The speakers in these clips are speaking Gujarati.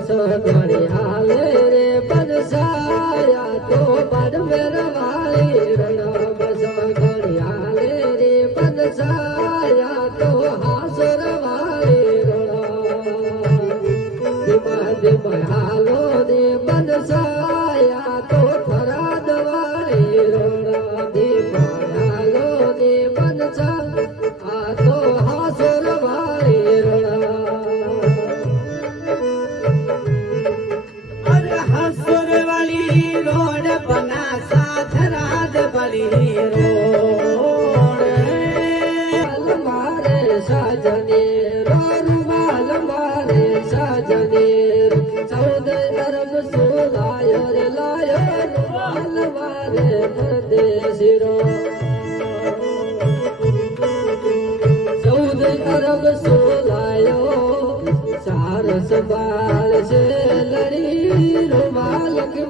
બસો ઘણી હાલે રે પનસાયા તો બડમેર વાળી રણા બસો ઘણી હાલે રે ધીમા હાલો વાલી રોડ બના સાથરાદ વાલી રોડ રૂમાલ મારે સાજને રો રૂમાલ મારે સાજને ચૌદ અરબ સોલાયો રે લાયો રૂમાલ મારે પરદેશી બાલ છે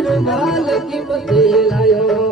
रुमाल की पुते लायो।